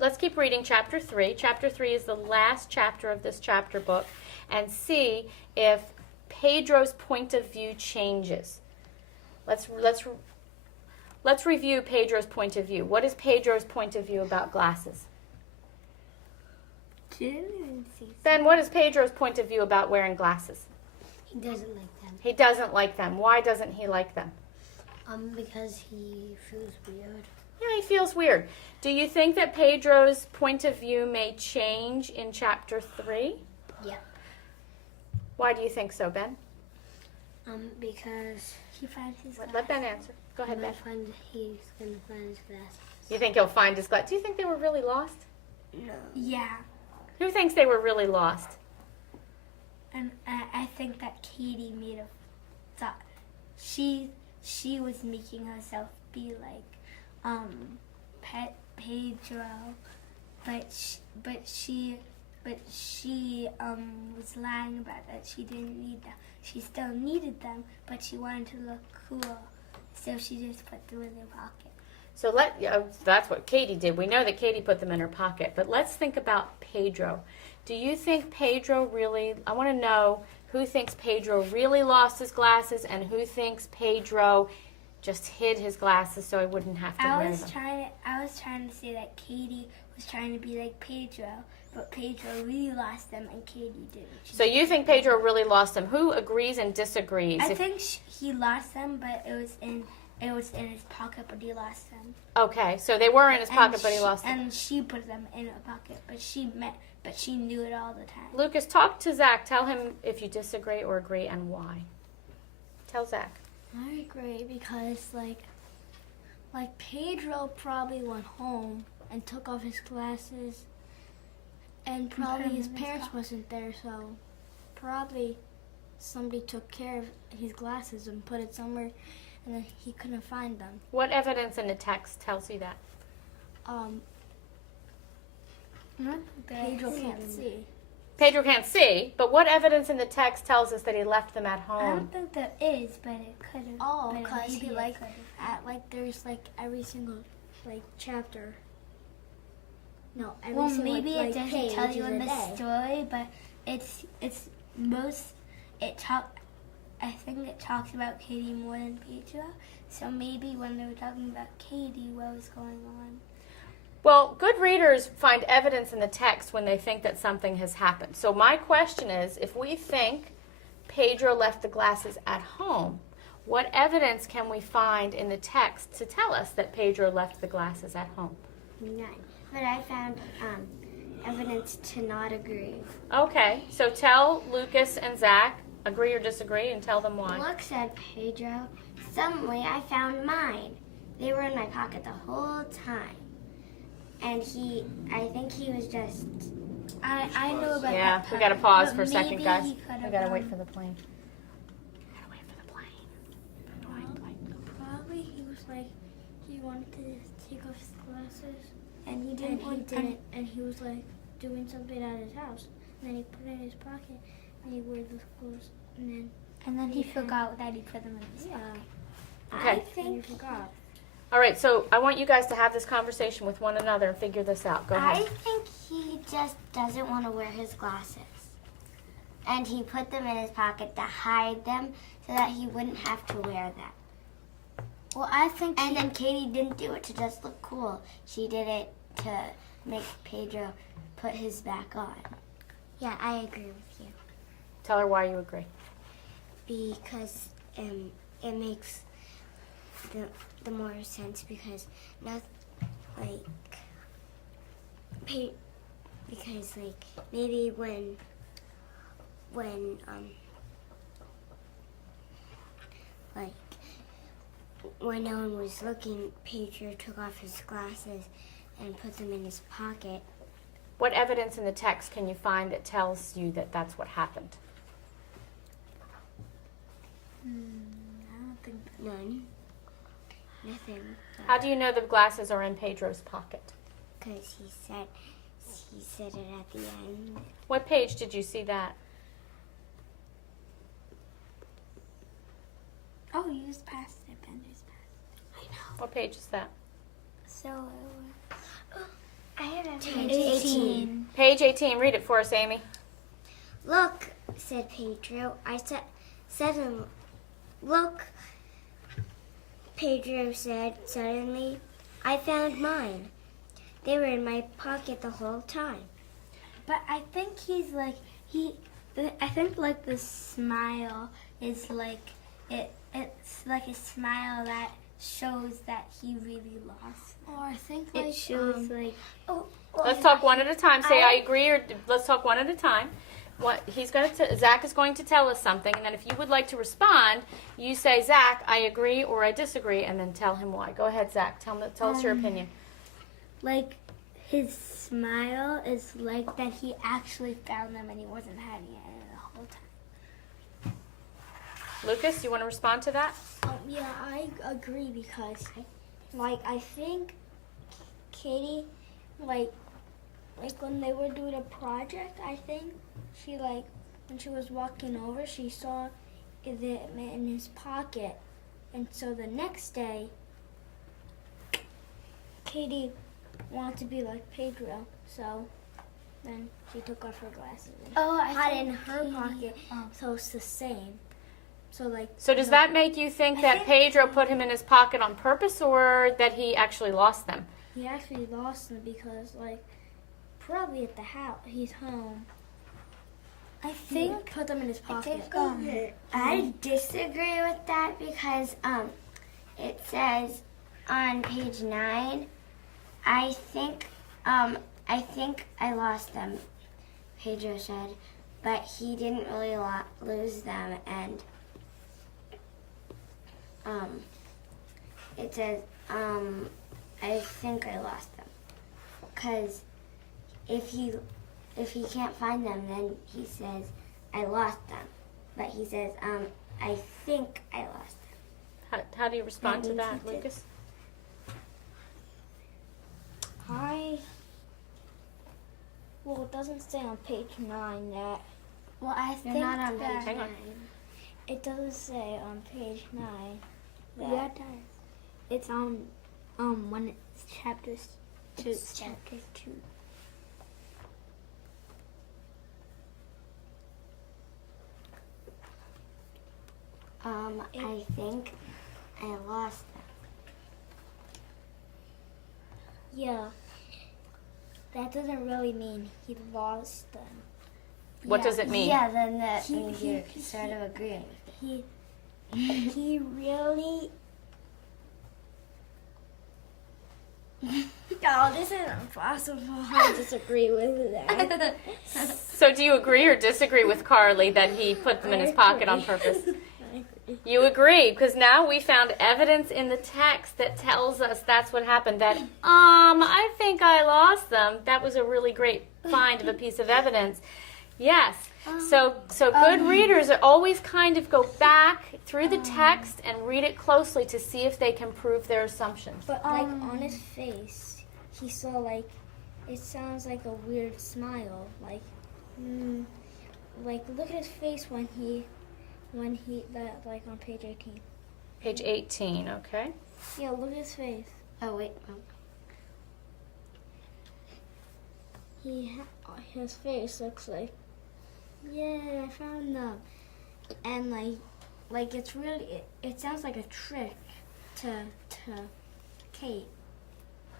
let's keep reading chapter 3. Chapter 3 is the last chapter of this chapter book, and see if Pedro's point of view changes. Let's review Pedro's point of view. What is Pedro's point of view about glasses? Ben, what is Pedro's point of view about wearing glasses? He doesn't like them. He doesn't like them. Why doesn't he like them? Because he feels weird. Yeah, he feels weird. Do you think that Pedro's point of view may change in chapter 3? Yeah. Why do you think so, Ben? Because he finds his glasses. Let Ben answer. Go ahead, Ben. He's going to find his glasses. You think he'll find his glasses? Do you think they were really lost? No. Yeah. Who thinks they were really lost? And I think that Katie made a thought. She was making herself be like Pedro, but she was lying about that. She didn't need them. She still needed them, but she wanted to look cool, so she just put them in her pocket. So that's what Katie did. We know that Katie put them in her pocket, but let's think about Pedro. Do you think Pedro really, I want to know who thinks Pedro really lost his glasses and who thinks Pedro just hid his glasses so he wouldn't have to wear them. I was trying to say that Katie was trying to be like Pedro, but Pedro really lost them and Katie didn't. So you think Pedro really lost them. Who agrees and disagrees? I think he lost them, but it was in his pocket, but he lost them. Okay, so they were in his pocket, but he lost them. And she put them in her pocket, but she knew it all the time. Lucas, talk to Zach. Tell him if you disagree or agree and why. Tell Zach. I agree because like Pedro probably went home and took off his glasses, and probably his parents wasn't there, so probably somebody took care of his glasses and put it somewhere, and then he couldn't find them. What evidence in the text tells you that? Pedro can't see. Pedro can't see, but what evidence in the text tells us that he left them at home? I don't think there is, but it could have. Oh, because he there's every single chapter. No, every single maybe it doesn't tell you in the story, but I think it talks about Katie more than Pedro. So maybe when they were talking about Katie, what was going on? Well, good readers find evidence in the text when they think that something has happened. So my question is, if we think Pedro left the glasses at home, what evidence can we find in the text to tell us that Pedro left the glasses at home? None. But I found evidence to not agree. Okay, so tell Lucas and Zach, agree or disagree, and tell them why. Look, said Pedro. Suddenly I found mine. They were in my pocket the whole time. And I think he was just, I know about that. Yeah, we got to pause for a second, guys. We got to wait for the plane. Probably he was he wanted to take off his glasses. And he didn't. And he was doing something at his house. And then he put it in his pocket and he wore those clothes. And then he forgot that he put them in his pocket. Okay. I think he forgot. All right, so I want you guys to have this conversation with one another and figure this out. Go ahead. I think he just doesn't want to wear his glasses. And he put them in his pocket to hide them so that he wouldn't have to wear them. Well, I think And then Katie didn't do it to just look cool. She did it to make Pedro put his back on. Yeah, I agree with you. Tell her why you agree. Because it makes the more sense because maybe when no one was looking, Pedro took off his glasses and put them in his pocket. What evidence in the text can you find that tells you that that's what happened? I don't think None. Nothing. How do you know the glasses are in Pedro's pocket? Because he said it at the end. What page did you see that? Oh, you just passed it, Ben. What page is that? So, I have Page 18. Page 18. Read it for us, Amy. Look, said Pedro. Look, Pedro said suddenly. I found mine. They were in my pocket the whole time. But I think he's like, I think like the smile is like, it's like a smile that shows that he really lost. Or I think It shows like, Let's talk one at a time. Say I agree, or let's talk one at a time. What Zach is going to tell us something, and then if you would like to respond, you say, Zach, I agree or I disagree, and then tell him why. Go ahead, Zach. Tell us your opinion. like his smile is like that he actually found them and he wasn't hiding it the whole time. Lucas, you want to respond to that? Yeah, I agree because, like, I think Katie, like when they were doing a project, I think she, like, when she was walking over, she saw it in his pocket. And so the next day, Katie wanted to be like Pedro, so then she took off her glasses and had it in her pocket, so it's the same. So does that make you think that Pedro put him in his pocket on purpose, or that he actually lost them? He actually lost them because, like, probably at the house, he's home. I think He put them in his pocket. I disagree with that because it says on page 9, I think I lost them, Pedro said, but he didn't really lose them, and it says I think I lost them, because if he can't find them, then he says I lost them, but he says I think I lost them. How do you respond to that, means he did. Lucas? Well, it doesn't say on page 9 that. Well, I think not on that page Hang on. It doesn't say on page 9 that. Yeah, it does. It's on when it's chapter 2. Chapter 2. I think I lost them. Yeah. That doesn't really mean he lost them. What does it mean? Yeah, then that He- means he- you're sort of agreeing with it. He really. Oh, this is impossible. I disagree with that. So do you agree or disagree with Carly that he put them in his pocket on purpose? You agree, because now we found evidence in the text that tells us that's what happened. That, I think I lost them. That was a really great find of a piece of evidence. Yes. So good readers always kind of go back through the text and read it closely to see if they can prove their assumptions. But like on his face, he saw like it sounds like a weird smile. Like look at his face when he that like on page 18. Page 18, okay? Yeah, look at his face. Oh, wait. His face looks like, yeah, I found them, and like it's really it sounds like a trick to Kate.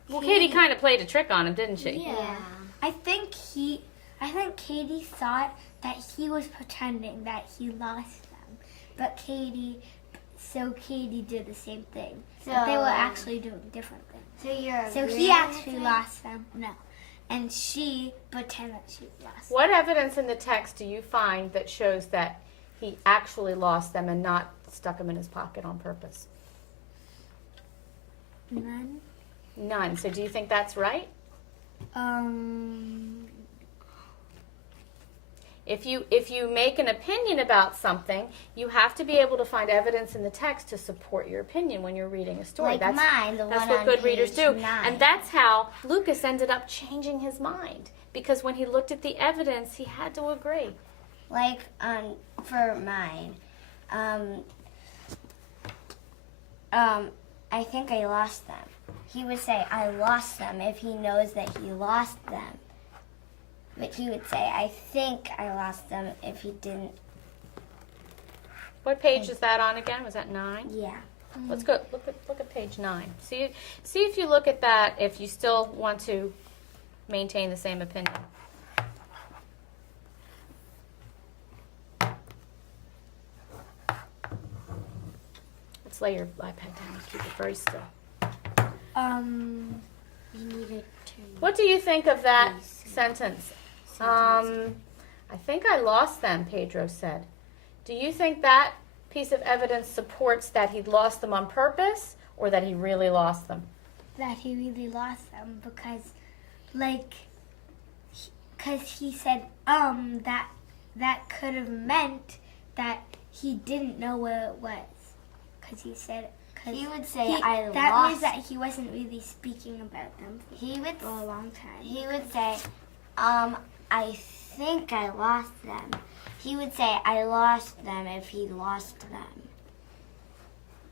Well, Katie kind of played a trick on him, didn't she? Yeah. I think Katie thought that he was pretending that he lost them, but Katie did the same thing. But they were actually doing different things. So he actually lost them. No. And she pretended that she lost them. What evidence in the text do you find that shows that he actually lost them and not stuck them in his pocket on purpose? None. None. So do you think that's right? If you make an opinion about something, you have to be able to find evidence in the text to support your opinion when you're reading a story. Like mine, the That's one what on good readers page do. 9. And that's how Lucas ended up changing his mind. Because when he looked at the evidence, he had to agree. Like for mine, I think I lost them. he would say, I lost them, if he knows that he lost them. But he would say, I think I lost them, if he didn't. What page is that on again? Was that 9? Yeah. Let's go look at page 9. See if you look at that, if you still want to maintain the same opinion. Let's lay your iPad down and keep it very still. You need to turn. What do you think of that sentence? I think I lost them, Pedro said. Do you think that piece of evidence supports that he lost them on purpose or that he really lost them? That he really lost them because, because he said, that could have meant that he didn't know what it was. Because he said, He would say, that means that he wasn't really speaking about them for a long time. He would say, I think I lost them. He would say, I lost them if he lost them.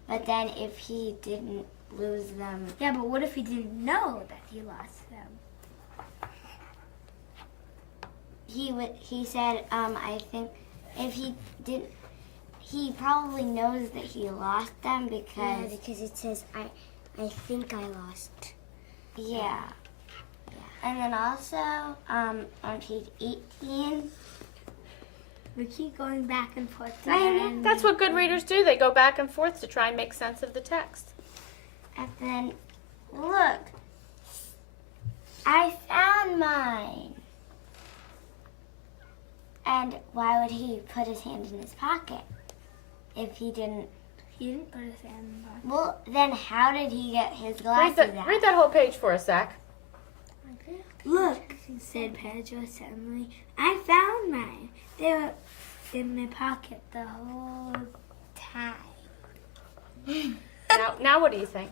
But then if he didn't lose them. Yeah, but what if he didn't know that he lost them? He said, I think if he didn't, he probably knows that he lost them because Because it says, I think I lost. Yeah. And then also, on page 18. We keep going back and forth. That's what good readers do. They go back and forth to try and make sense of the text. And then, look, I found mine. And why would he put his hand in his pocket if he didn't? He didn't put his hand in the pocket. Well, then how did he get his glasses out? Read that whole page for us, Zach. Look, said Pedro suddenly. I found mine. They were in my pocket the whole time. Now what do you think?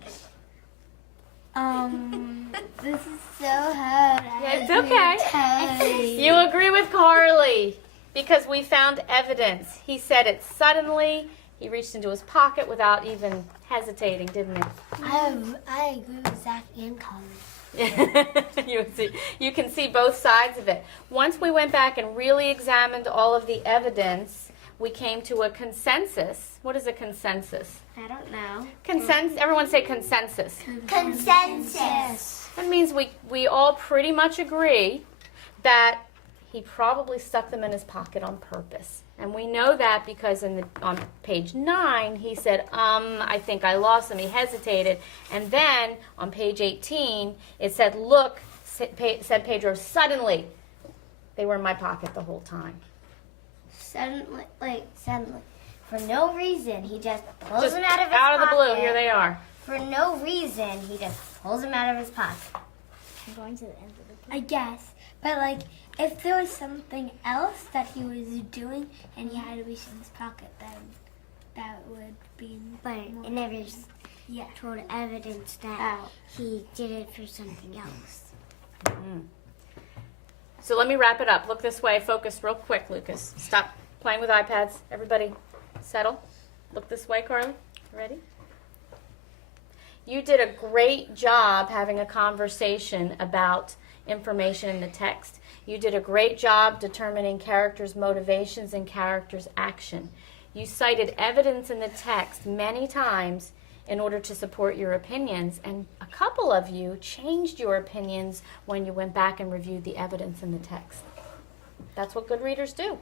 This is so hard. Yeah, it's okay. You agree with Carly because we found evidence. He said it suddenly. He reached into his pocket without even hesitating, didn't he? I agree with Zach and Colin. You can see both sides of it. Once we went back and really examined all of the evidence, we came to a consensus. What is a consensus? I don't know. Everyone say consensus. Consensus. That means we all pretty much agree that he probably stuck them in his pocket on purpose. And we know that because on page 9, he said, I think I lost them. He hesitated. And then on page 18, it said, look, said Pedro, suddenly they were in my pocket the whole time. Suddenly. For no reason, he just pulls them out of his pocket. Out of the blue, here they are. For no reason, he just pulls them out of his pocket. I'm going to the end of the I guess. But if there was something else that he was doing and he had to reach in his pocket, then that would be But more it never yeah. told evidence that he did it for something else. Mm. So let me wrap it up. Look this way. Focus real quick, Lucas. Stop playing with iPads. Everybody settle. Look this way, Carly. Ready? You did a great job having a conversation about information in the text. You did a great job determining characters' motivations and characters' action. You cited evidence in the text many times in order to support your opinions, and a couple of you changed your opinions when you went back and reviewed the evidence in the text. That's what good readers do.